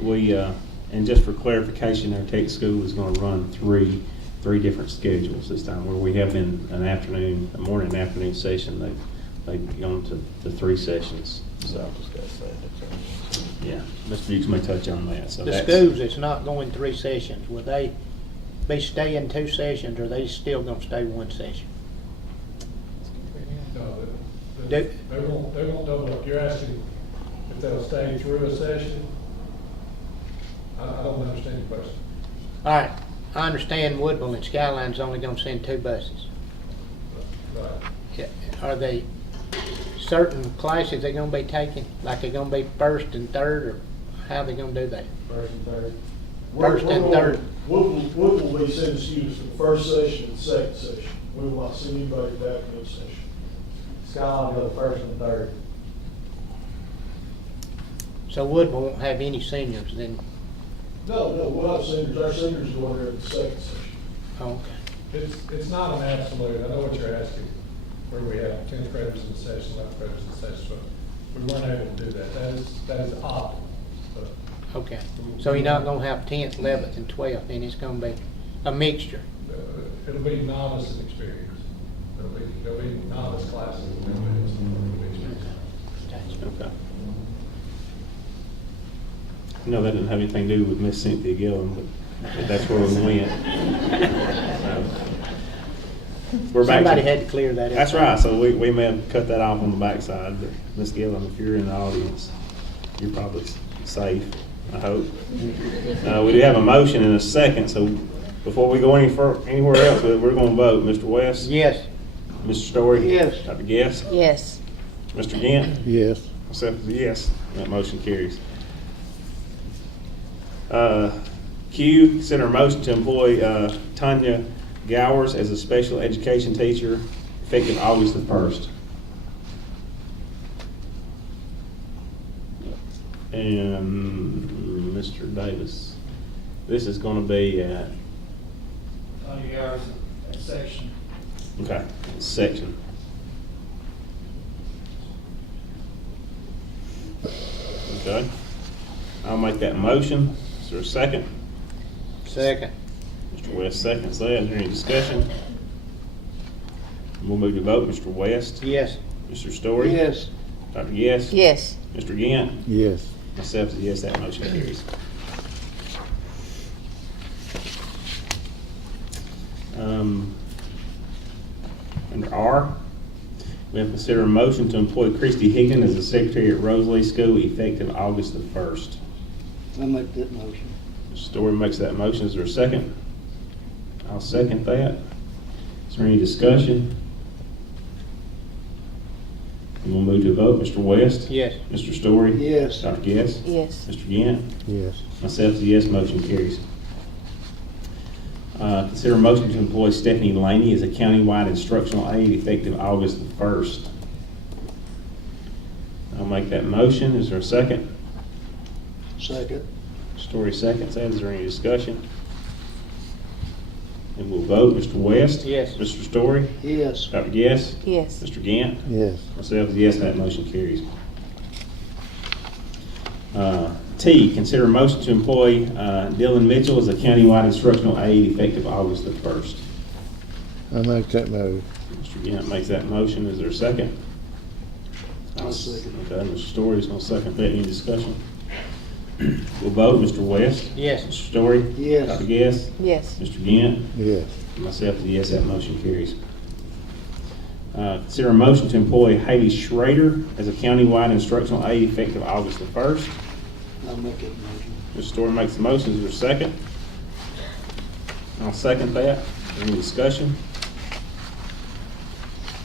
We, and just for clarification, our tech school is gonna run three different schedules this time, where we have been a morning and afternoon session. They've gone to 3 sessions, so. I'll just go say it. Yeah, Mr. Dukes may touch on that, so The that's. schools that's not going 3 sessions, will they be staying 2 sessions, or they still gonna stay 1 session? No, Do- they won't double up. You're asking if they'll stay through a session? I don't understand your question. All right, I understand Woodville and Skyline's only gonna send 2 buses. Right. Yeah, are they certain classes they're gonna be taking? Like they're gonna be first and third, or how they gonna do that? First and third. First and third. Woodville will be sending students to the first session and the second session. We will not send anybody back to the session. Skyline go first and third. So Woodville won't have any seniors then? No, we'll have seniors. Our seniors go in there in the second session. Oh, okay. It's not an absolute, I know what you're asking, where we have 10 credits in the session, 11 credits in the session, but we weren't able to do that. That is optimal, but Okay, so you're not gonna have 10th, 11th, and 12th, then it's gonna be a mixture? it'll be novice and experience. There'll be novice classes and it'll be experience. Okay. No, that didn't have anything to do with Miss Cynthia Gillen, but that's where we went. We're back. Somebody had to clear that up. That's right, so we may have cut that off on the backside, but Miss Gillen, if you're in the audience, you're probably safe, I hope. We do have a motion and a second, so before we go anywhere else, we're gonna vote. Mr. West? Yes. Mr. Story? Yes. Dr. Guess? Yes. Mr. Gant? Yes. Myself is a yes. That motion carries. Q, consider a motion to employ Tanya Gowers as a special education teacher effective August the 1st. And Mr. Davis, this is going to be at, Tanya Gowers, section. okay, section. Okay, I'll make that motion. Is there a second? Second. Mr. West seconds that. Is there any discussion? We'll move to vote. Mr. West? Yes. Mr. Story? Yes. Dr. Yes? Yes. Mr. Gant? Yes. Myself is a yes, that motion carries. Under R, we have considered a motion to employ Christy Higdon as a secretary at Rosalie School effective August the 1st. I'll make that motion. Mr. Story makes that motion. Is there a second? I'll second that. Is there any discussion? And we'll move to a vote. Mr. West? Yes. Mr. Story? Yes. Dr. Guess? Yes. Mr. Gant? Yes. Myself is a yes, motion carries. Consider a motion to employ Stephanie Laney as a countywide instructional aide effective August the 1st. I'll make that motion. Is there a second? Second. Story seconds that. Is there any discussion? And we'll vote. Mr. West? Yes. Mr. Story? Yes. Dr. Guess? Yes. Mr. Gant? Yes. Myself is a yes, that motion carries. T, consider a motion to employ Dylan Mitchell as a countywide instructional aide effective August the 1st. I'll make that motion. Mr. Gant makes that motion. Is there a second? I'll second. Okay, Mr. Story is going to second that. Any discussion? We'll vote. Mr. West? Yes. Mr. Story? Yes. Dr. Guess? Yes. Mr. Gant? Yes. Myself is a yes, that motion carries. Consider a motion to employ Haley Schrader as a countywide instructional aide effective August the 1st. I'll make that motion. Mr. Story makes the motion. Is there a second? I'll second that. Any discussion?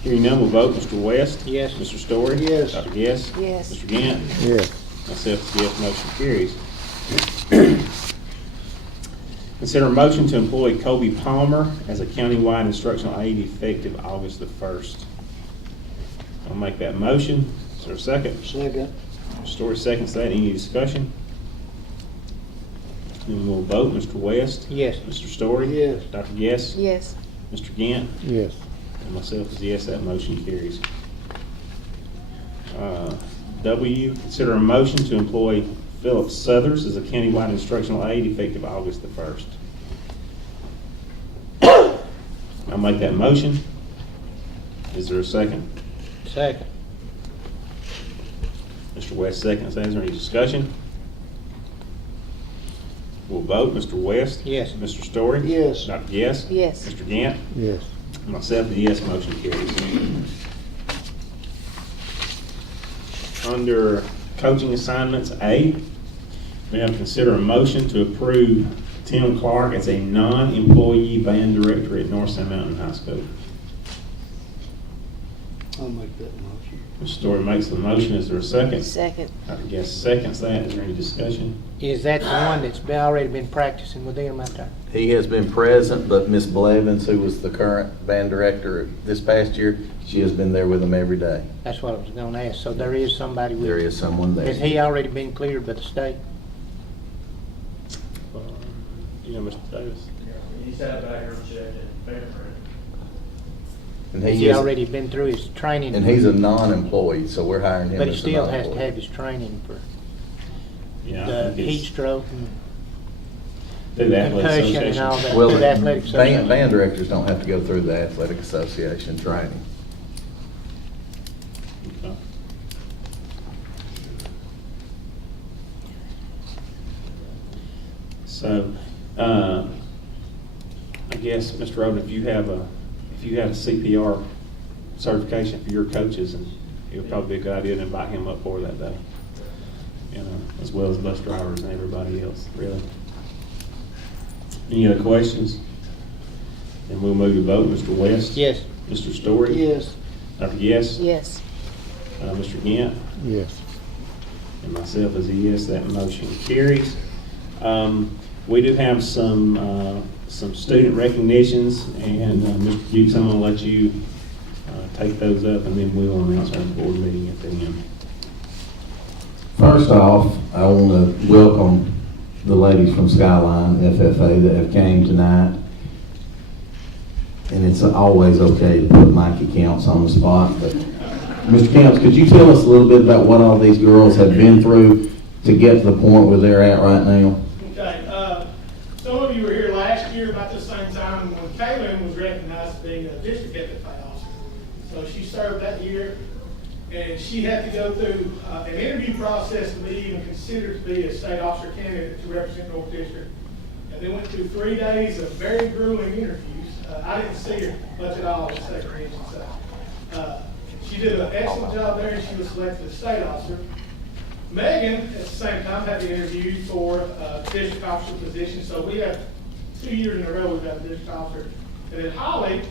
Hearing none, we'll vote. Mr. West? Yes. Mr. Story? Yes. Dr. Guess? Yes. Mr. Gant? Yes. Myself is a yes, motion carries. Consider a motion to employ Kobe Palmer as a countywide instructional aide effective August the 1st. I'll make that motion. Is there a second? Second. Story seconds that. Any discussion? Then we'll vote. Mr. West? Yes. Mr. Story? Yes. Dr. Guess? Yes. Mr. Gant? Yes. And myself is a yes, that motion carries. W, consider a motion to employ Philip Southers as a countywide instructional aide effective August the 1st. I'll make that motion. Is there a second? Second. Mr. West seconds that. Is there any discussion? We'll vote. Mr. West? Yes. Mr. Story? Yes. Dr. Guess? Yes. Mr. Gant? Yes. Myself, a yes, motion carries. Under coaching assignments A, we have to consider a motion to approve Tim Clark as a non-employee band director at North Sand Mountain High School. I'll make that motion. Mr. Story makes the motion. Is there a second? Second. Dr. Guess seconds that. Is there any discussion? Is that the one that's already been practicing with them out there? He has been present, but Miss Blevins, who was the current band director this past year, she has been there with him every day. That's what I was gonna ask. So there is somebody with. There is someone there. Has he already been cleared by the state? You know, Mr. Davis? He's had a background check and fingerprint. And Has he he is, already been through his training? and he's a non-employee, so we're hiring him But he as a still has to non-employee. have his training for Yeah. I the think it's heat stroke and through the Athletic concussion and Association. all that. Well, through the athletic association. band directors don't have to go through the athletic association training. Okay. So, I guess, Mr. Roden, if you have a CPR certification for your coaches, and it would probably be a good idea to invite him up for that day. You know, as well as bus drivers and everybody else, really. Any other questions? Then we'll move to vote. Mr. West? Yes. Mr. Story? Yes. Dr. Yes? Yes. Mr. Gant? Yes. And myself as a yes, that motion carries. We do have some student recognitions, and Mr. Dukes, I'm gonna let you take those up, and then we'll announce our board meeting at the end. First off, I want to welcome the ladies from Skyline FFA that have came tonight. And it's always okay to put Mikey Counts on the spot, but Mr. Counts, could you tell us a little bit about what all these girls have been through to get to the point where they're at right now? Okay, some of you were here last year about the same time when Kaylin was recognized as being a district FFA officer. So she served that year, and she had to go through an interview process to be even considered to be a state officer candidate to represent North District. And they went through 3 days of very grueling interviews. I didn't see her much at all in the state region, so she did an excellent job there, and she was selected as state officer. Megan, at the same time, had to interview for a district officer position, so we have 2 years in a row we've had a district officer. And then Holly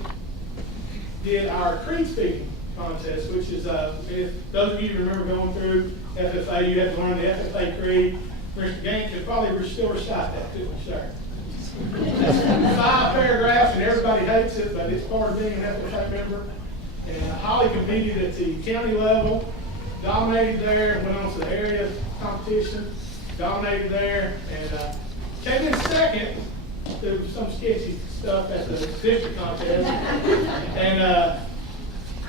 did our creed speaking contest, which is, if those of you who remember going through FFA, you had to learn the FFA creed. Mr. Gant could probably still recite that, couldn't he, sir? 5 paragraphs, and everybody hates it, but it's part of being an FFA member. And Holly competed at the county level, dominated there, and went on to the area competition, dominated there, and came in second through some sketchy stuff at the district contest, and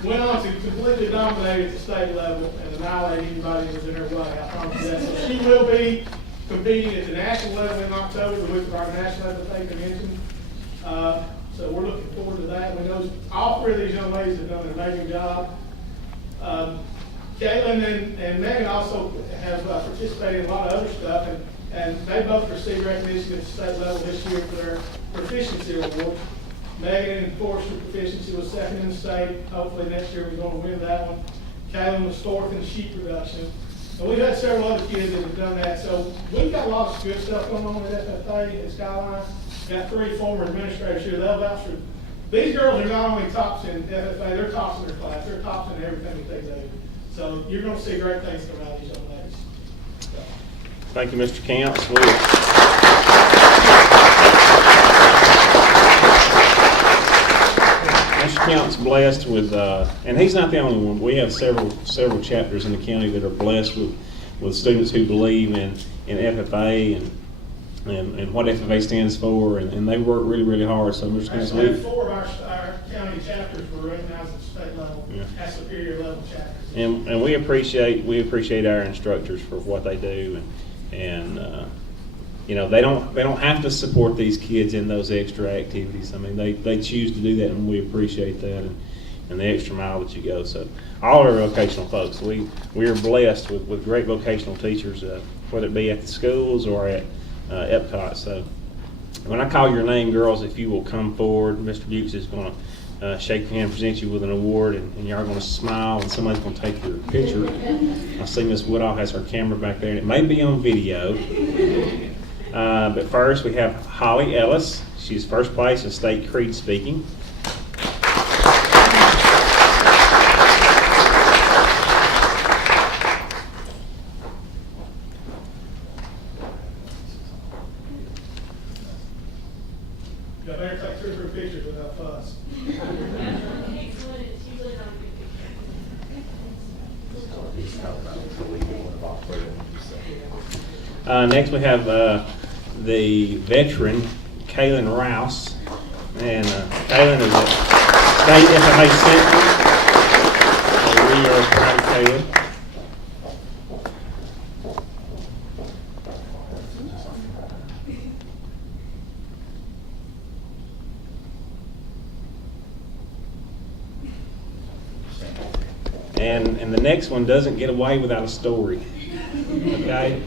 went on to completely dominate at the state level and annihilate anybody that was in her way. I promise you that. So she will be competing at the national level in October with our national FFA convention. So we're looking forward to that. We know all 3 of these young ladies have done an amazing job. Caitlin and Megan also have participated in a lot of other stuff, and they both received recognition at the state level this year for their proficiency award. Megan in forestry proficiency was second in the state. Hopefully next year we're going to win that one. Caitlin was 4th in sheep production. And we've had several other kids that have done that. So we've got lots of good stuff going on at FFA at Skyline. Got 3 former administrators here. They'll vouch for. These girls are not only tops in FFA, they're tops in their class. They're tops in everything that they do. So you're going to see great things come out of these young ladies. So. Thank you, Mr. Counts. Mr. Counts blessed with, and he's not the only one. We have several chapters in the county that are blessed with students who believe in FFA and what FFA stands for, and they work really, really hard. So, Mr. Counts, Actually, 4 of our county chapters were recognized at the state level, Yeah. at superior level chapters. and we appreciate our instructors for what they do, and you know, they don't have to support these kids in those extra activities. I mean, they choose to do that, and we appreciate that and the extra mile that you go. So all our vocational folks, we are blessed with great vocational teachers, whether it be at the schools or at Epcot. So when I call your name, girls, if you will come forward, Mr. Dukes is going to shake your hand, present you with an award, and y'all are going to smile, and somebody's going to take your picture. I see Miss Woodall has her camera back there, and it may be on video. But first, we have Holly Ellis. She's first place in state creed speaking. Y'all better take 2 or 3 pictures without fuss. Next, we have the veteran, Kaylin Rouse. And Kaylin is a state FFA center. We are proud of Kaylin. And the next one doesn't get away without a story. Okay?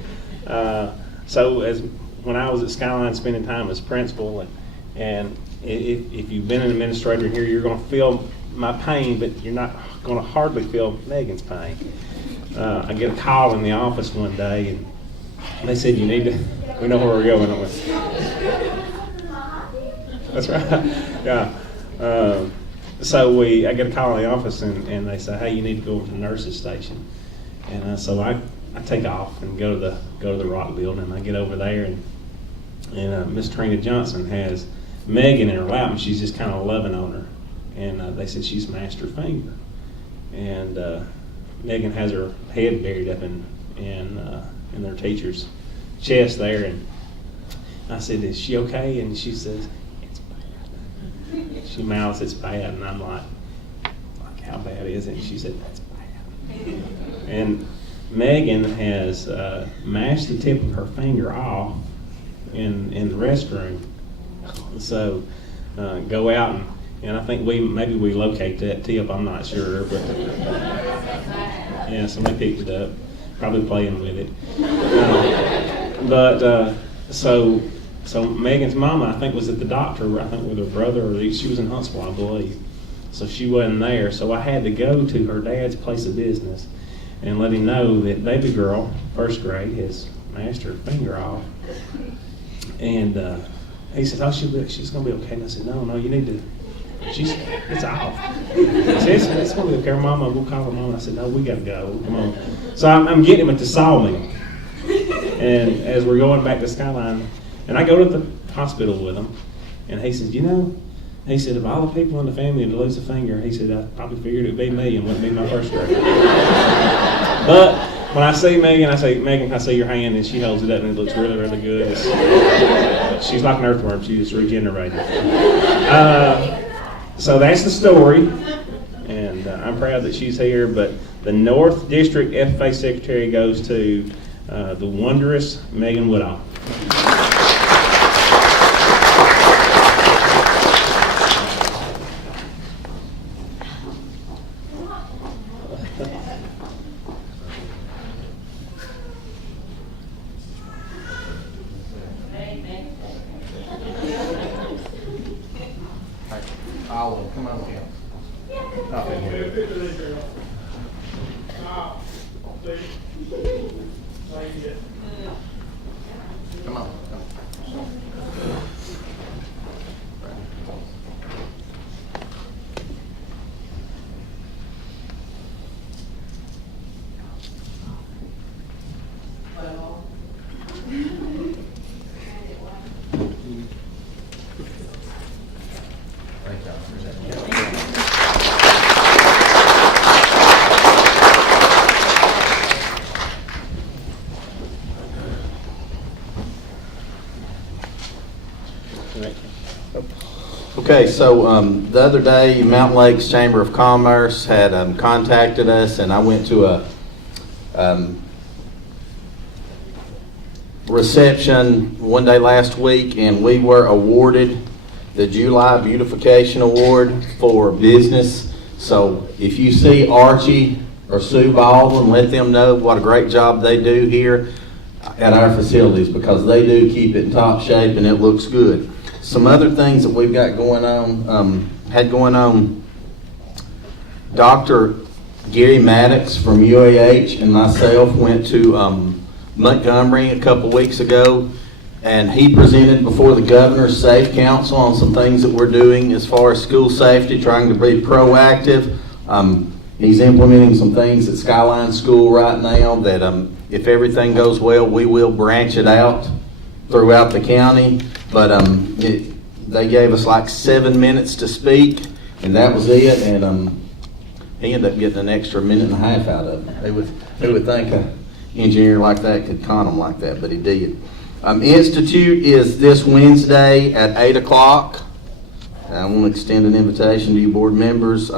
So as when I was at Skyline spending time as principal, and if you've been an administrator here, you're going to feel my pain, but you're not going to hardly feel Megan's pain. I get a call in the office one day, and they said, you need to, we know where we're going, don't we? That's right. Yeah. So I get a call in the office, and they say, hey, you need to go over to the nurses station. And so I take off and go to the Rock building, and I get over there, and Miss Trina Johnson has Megan in her lap, and she's just kind of loving on her. And they said she's smashed her finger, and Megan has her head buried up in their teacher's chest there, and I said, is she okay? And she says, it's bad. She mouths, it's bad, and I'm like, how bad is it? And she said, that's bad. And Megan has mashed the tip of her finger off in the restroom. So go out and I think we locate that tip. I'm not sure, but yeah, somebody picked it up, probably playing with it. So Megan's mama, I think, was at the doctor. I think with her brother, or she was in Huntsville, I believe. So she wasn't there. So I had to go to her dad's place of business and let him know that baby girl, first grade, has mashed her finger off. And he said, oh, she's going to be okay. And I said, no, you need to, it's off. He said, it's going to be okay. Mama, we'll call her mama. I said, no, we got to go. Come on. So I'm getting him at the sawmill. And as we're going back to Skyline, and I go to the hospital with him, and he says, he said, of all the people in the family to lose a finger, he said, I probably figured it would be me and wouldn't be my first grade. But when I see Megan, I say, Megan, I see your hand, and she holds it up, and it looks really, really good. She's like an earthworm. She just regenerated. So that's the story, and I'm proud that she's here. But the North District FFA Secretary goes to the wondrous Megan Woodall. Come on, Kim. Come on. Okay, so the other day, Mountain Lakes Chamber of Commerce had contacted us, and I went to a reception one day last week, and we were awarded the July Beautification Award for business. So if you see Archie or Sue Baldwin, let them know what a great job they do here. at our facilities because they do keep it in top shape and it looks good. Some other things that we've got going on, Dr. Gary Maddox from UAH and myself went to Montgomery a couple weeks ago, and he presented before the Governor's Safe Council on some things that we're doing as far as school safety, trying to be proactive. He's implementing some things at Skyline School right now that if everything goes well, we will branch it out throughout the county. But they gave us like 7 minutes to speak, and that was it. And he ended up getting an extra minute and a half out of it. Who would think an engineer like that could con them like that, but he did. Institute is this Wednesday at 8 o'clock. I want to extend an invitation to you board members.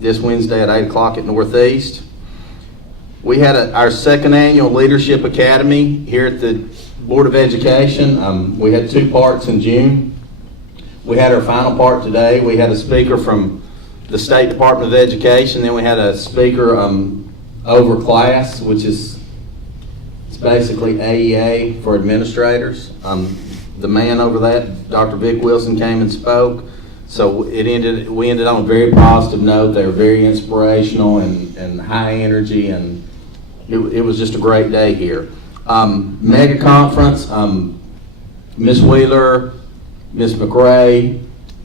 This Wednesday at 8 o'clock at Northeast. We had our second annual Leadership Academy here at the Board of Education. We had 2 parts in June. We had our final part today. We had a speaker from the State Department of Education. Then we had a speaker over class, which is it's basically AEA for administrators. The man over that, Dr. Vic Wilson, came and spoke. So we ended on a very positive note. They were very inspirational and high energy, and it was just a great day here. Mega conference, Miss Wheeler, Miss McRae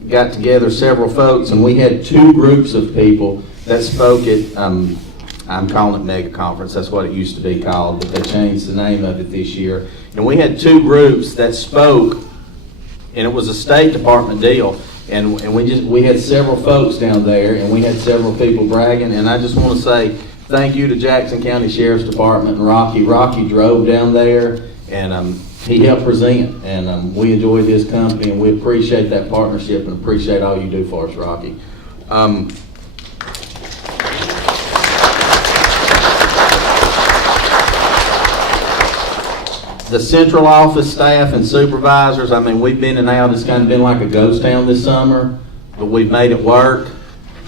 got together several folks, and we had 2 groups of people that spoke at, I'm calling it mega conference, that's what it used to be called, but they changed the name of it this year. And we had 2 groups that spoke, and it was a State Department deal. And we had several folks down there, and we had several people bragging. And I just want to say thank you to Jackson County Sheriff's Department and Rocky. Rocky drove down there, and he helped present. And we enjoyed his company, and we appreciate that partnership and appreciate all you do for us, Rocky. The central office staff and supervisors, I mean, we've been in and out. It's kind of been like a ghost town this summer, but we've made it work,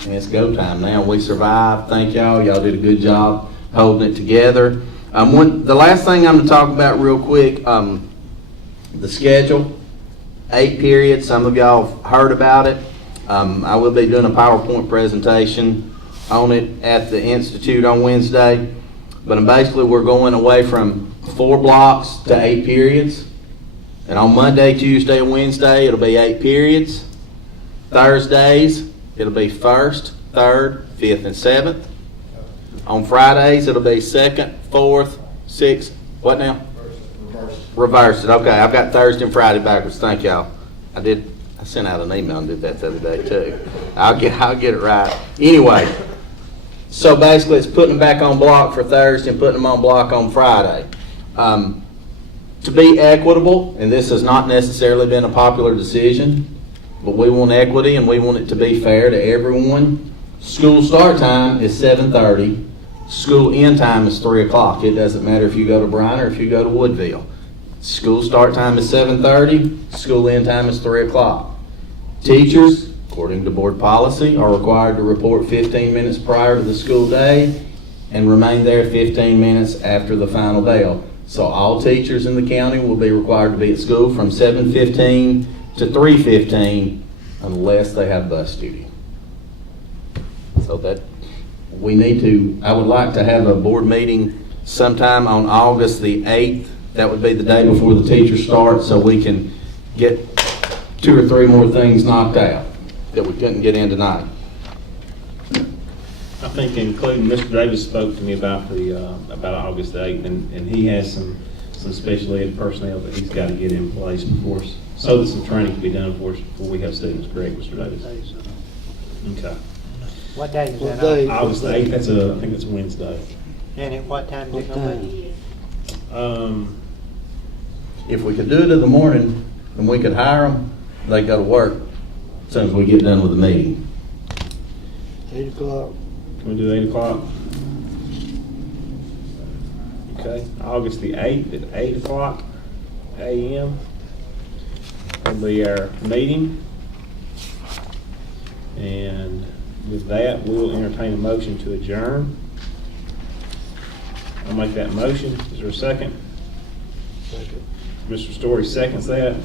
and it's go time now. We survived. Thank y'all. Y'all did a good job holding it together. The last thing I'm going to talk about real quick, the schedule, 8 periods. Some of y'all have heard about it. I will be doing a PowerPoint presentation on it at the Institute on Wednesday, but basically we're going away from 4 blocks to 8 periods. And on Monday, Tuesday, and Wednesday, it'll be 8 periods. Thursdays, it'll be 1st, 3rd, 5th, and 7th. On Fridays, it'll be 2nd, 4th, 6th. What now? Reverse it. Okay, I've got Thursday and Friday backwards. Thank y'all. I sent out an email and did that the other day too. I'll get it right. Anyway, so basically it's putting them back on block for Thursday and putting them on block on Friday. To be equitable, and this has not necessarily been a popular decision, but we want equity and we want it to be fair to everyone. School start time is 7:30. School end time is 3 o'clock. It doesn't matter if you go to Bryan or if you go to Woodville. School start time is 7:30. School end time is 3 o'clock. Teachers, according to board policy, are required to report 15 minutes prior to the school day and remain there 15 minutes after the final bell. So all teachers in the county will be required to be at school from 7:15 to 3:15 unless they have bus duty. So that I would like to have a board meeting sometime on August the 8th. That would be the day before the teachers start, so we can get 2 or 3 more things knocked out that we couldn't get in tonight. I think including Mr. Davis spoke to me about about August 8th, and he has some special ed personnel that he's got to get in place before, so that some training can be done for us before we have students. Correct, Mr. Davis? Okay. What day is What that day? on? August 8th. I think it's Wednesday. And at what time is it What gonna time? be? If we could do it in the morning and we could hire them, they go to work as soon as we get done with the meeting. 8 o'clock. Can we do 8 o'clock? Okay, August the 8th at 8 o'clock a.m. will be our meeting. And with that, we will entertain a motion to adjourn. I'll make that motion. Is there a second? Mr. Story seconds that.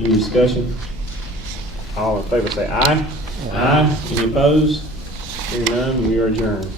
Any discussion? All in favor say aye. Aye. Any opposed? Hearing none, we are adjourned.